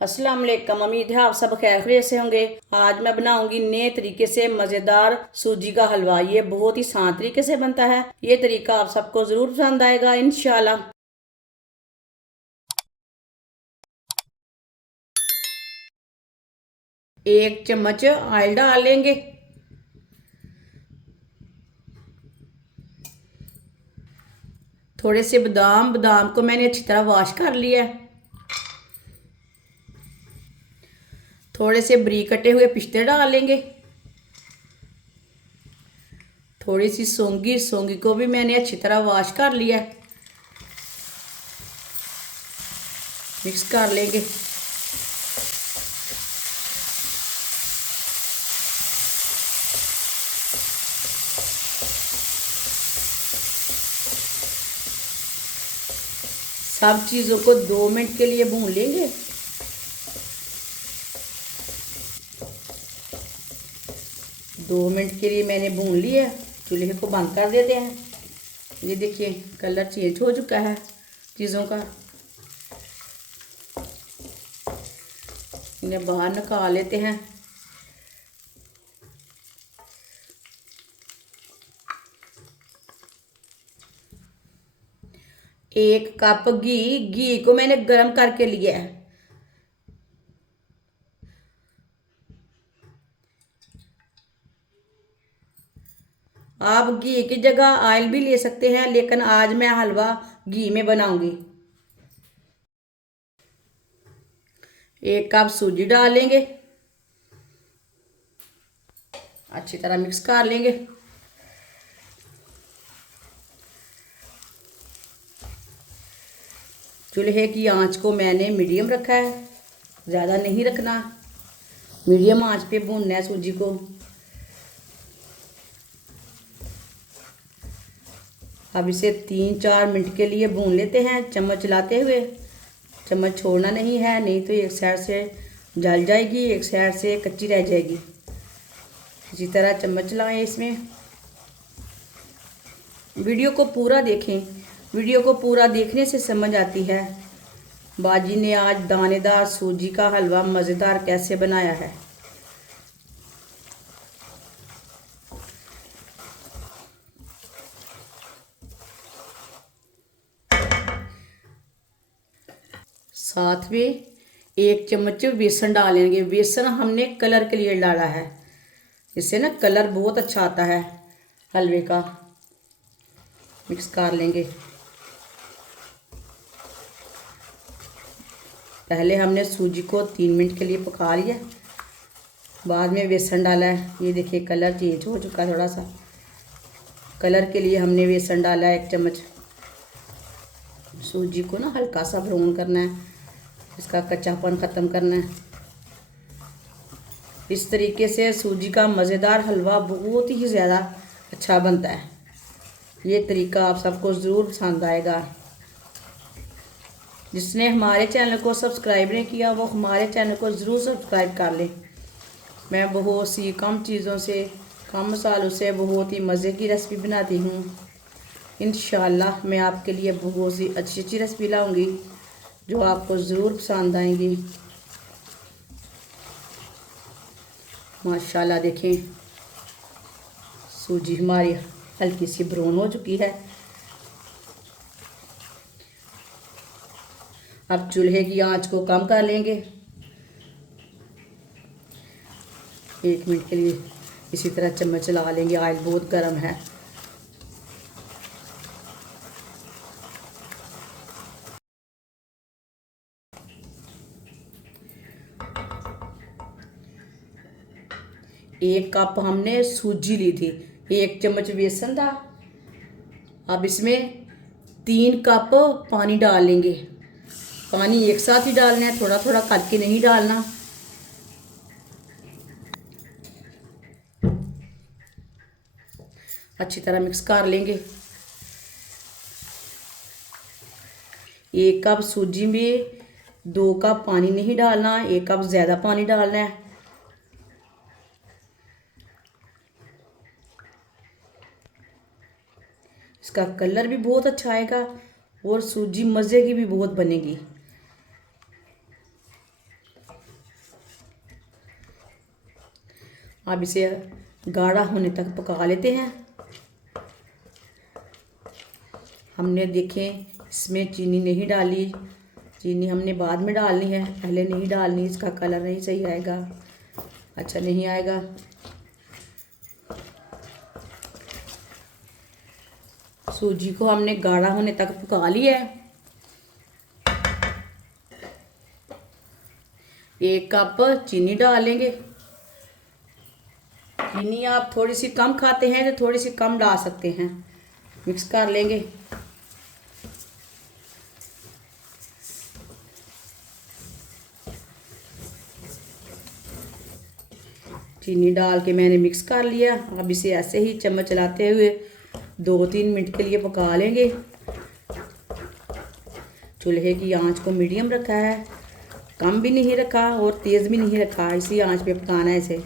अस्सलाम वालेकुम। उम्मीद है आप सब खैर खैरियत से होंगे। आज मैं बनाऊंगी नए तरीके से मज़ेदार सूजी का हलवा। ये बहुत ही आसान तरीके से बनता है। ये तरीका आप सबको ज़रूर पसंद आएगा इंशाल्लाह। 1 चम्मच ऑयल डाल लेंगे। थोड़े से बादाम बादाम को मैंने अच्छी तरह वॉश कर लिया है। थोड़े से बारीक कटे हुए पिस्ते डाल लेंगे। थोड़ी सी सौंगी सौंगी को भी मैंने अच्छी तरह वॉश कर लिया है। मिक्स कर लेंगे। सब चीज़ों को 2 मिनट के लिए भून लेंगे। दो मिनट के लिए मैंने भून लिया। चूल्हे को बंद कर देते हैं। ये देखिए कलर चेंज हो चुका है चीज़ों का। इन्हें बाहर निकाल लेते हैं। एक कप घी घी को मैंने गरम करके लिया है। आप घी की जगह ऑयल भी ले सकते हैं, लेकिन आज मैं हलवा घी में बनाऊंगी। 1 कप सूजी डाल लेंगे। अच्छी तरह मिक्स कर लेंगे। चूल्हे की आंच को मैंने मीडियम रखा है, ज़्यादा नहीं रखना। मीडियम आंच पे भूनना है सूजी को। अब इसे 3-4 मिनट के लिए भून लेते हैं, चम्मच चलाते हुए। चम्मच छोड़ना नहीं है, नहीं तो एक साइड से जल जाएगी, एक साइड से कच्ची रह जाएगी। इसी तरह चम्मच चलाएं इसमें। वीडियो को पूरा देखें। वीडियो को पूरा देखने से समझ आती है बाजी ने आज दानेदार सूजी का हलवा मज़ेदार कैसे बनाया है। साथ में 1 चम्मच बेसन डालेंगे। बेसन हमने कलर के लिए डाला है, इससे ना कलर बहुत अच्छा आता है हलवे का। मिक्स कर लेंगे। पहले हमने सूजी को 3 मिनट के लिए पका लिया, बाद में बेसन डाला है। ये देखिए कलर चेंज हो चुका है थोड़ा सा। कलर के लिए हमने बेसन डाला है 1 चम्मच। सूजी को ना हल्का सा ब्राउन करना है, इसका कच्चापन ख़त्म करना है। इस तरीके से सूजी का मज़ेदार हलवा बहुत ही ज़्यादा अच्छा बनता है। ये तरीका आप सबको ज़रूर पसंद आएगा। जिसने हमारे चैनल को सब्सक्राइब नहीं किया वो हमारे चैनल को ज़रूर सब्सक्राइब कर लें। मैं बहुत सी कम चीज़ों से, कम मसालों से बहुत ही मज़े की रेसिपी बनाती हूँ। इंशाल्लाह मैं आपके लिए बहुत सी अच्छी अच्छी रेसिपी लाऊंगी जो आपको ज़रूर पसंद आएंगी। माशाल्लाह देखें सूजी हमारी हल्की सी ब्राउन हो चुकी है। अब चूल्हे की आंच को कम कर लेंगे। 1 मिनट के लिए इसी तरह चम्मच चला लेंगे। ऑयल बहुत गर्म है। एक कप हमने सूजी ली थी, 1 चम्मच बेसन था। अब इसमें 3 कप पानी डाल लेंगे। पानी एक साथ ही डालना है, थोड़ा थोड़ा करके नहीं डालना। अच्छी तरह मिक्स कर लेंगे। 1 कप सूजी में 2 कप पानी नहीं डालना, 1 कप ज़्यादा पानी डालना है। इसका कलर भी बहुत अच्छा आएगा और सूजी मज़े की भी बहुत बनेगी। अब इसे गाढ़ा होने तक पका लेते हैं। हमने देखें इसमें चीनी नहीं डाली, चीनी हमने बाद में डालनी है, पहले नहीं डालनी, इसका कलर नहीं सही आएगा, अच्छा नहीं आएगा। सूजी को हमने गाढ़ा होने तक पका लिया है। 1 कप चीनी डालेंगे। चीनी आप थोड़ी सी कम खाते हैं तो थोड़ी सी कम डाल सकते हैं। मिक्स कर लेंगे। चीनी डाल के मैंने मिक्स कर लिया। अब इसे ऐसे ही चम्मच चलाते हुए 2-3 मिनट के लिए पका लेंगे। चूल्हे की आंच को मीडियम रखा है, कम भी नहीं रखा और तेज़ भी नहीं रखा, इसी आंच पे पकाना है इसे।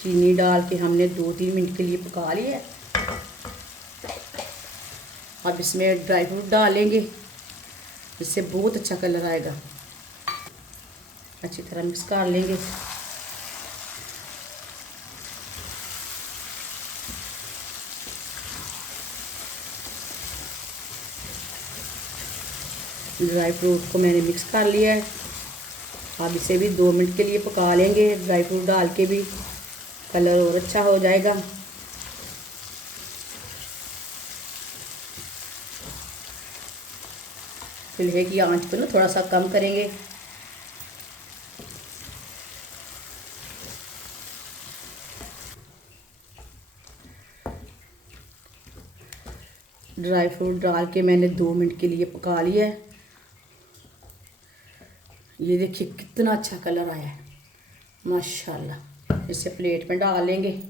चीनी डाल के हमने 2-3 मिनट के लिए पका लिया। अब इसमें ड्राई फ्रूट डालेंगे, इससे बहुत अच्छा कलर आएगा। अच्छी तरह मिक्स कर लेंगे। ड्राई फ्रूट को मैंने मिक्स कर लिया है। अब इसे भी 2 मिनट के लिए पका लेंगे। ड्राई फ्रूट डाल के भी कलर और अच्छा हो जाएगा। चूल्हे की आंच को ना थोड़ा सा कम करेंगे। ड्राई फ्रूट डाल के मैंने 2 मिनट के लिए पका लिया है। ये देखिए कितना अच्छा कलर आया है, माशाल्लाह। इसे प्लेट में डाल लेंगे।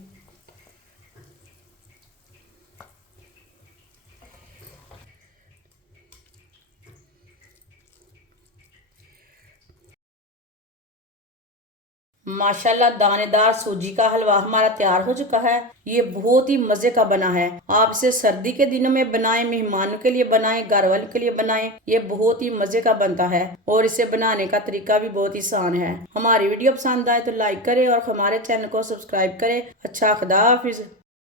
माशाल्लाह दानेदार सूजी का हलवा हमारा तैयार हो चुका है। ये बहुत ही मजे का बना है। आप इसे सर्दी के दिनों में बनाएं, मेहमानों के लिए बनाएं, घर वालों के लिए बनाएं। ये बहुत ही मजे का बनता है और इसे बनाने का तरीका भी बहुत ही आसान है। हमारी वीडियो पसंद आए तो लाइक करें और हमारे चैनल को सब्सक्राइब करें। अच्छा, खुदा हाफिज।